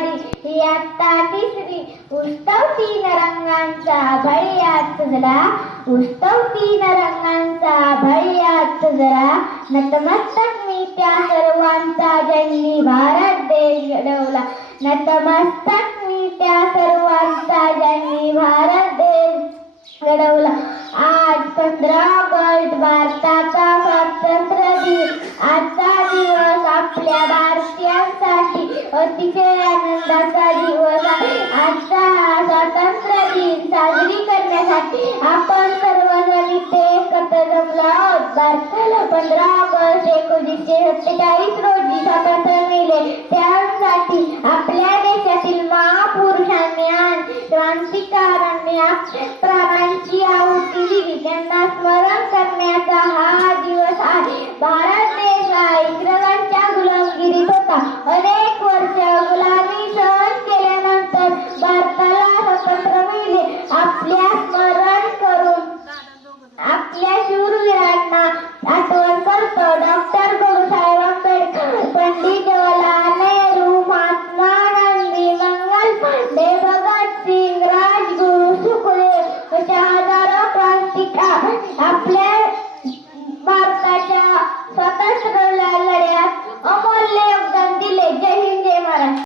आघाडी ही आता तिसरी उत्सव तीन रंगांचा भळ्यात सजला उत्सव तीन रंगांचा भळ्यात सजला नतमस्तक मी त्या सर्वांचा ज्यांनी भारत देश घडवला. नतमस्तक मी त्या सर्वांचा ज्यांनी भारत देश घडवला. आज पंधरा ऑगस्ट भारताचा स्वातंत्र्य दिन आजचा दिवस आपल्या अतिशय आनंदाचा दिवस आहे. आजचा हा स्वातंत्र्य दिन साजरी करण्यासाठी आपण सर्वजण इथे एकत्र जमलो आहोत. भारताला पंधरा ऑगस्ट एकोणीसशे सत्तेचाळीस रोजी स्वातंत्र्य मिळले. त्यासाठी आपल्या देशातील महापुरुषांनी आणि क्रांतिकारांनी प्राणांची शूरवीरांना आठवण करतो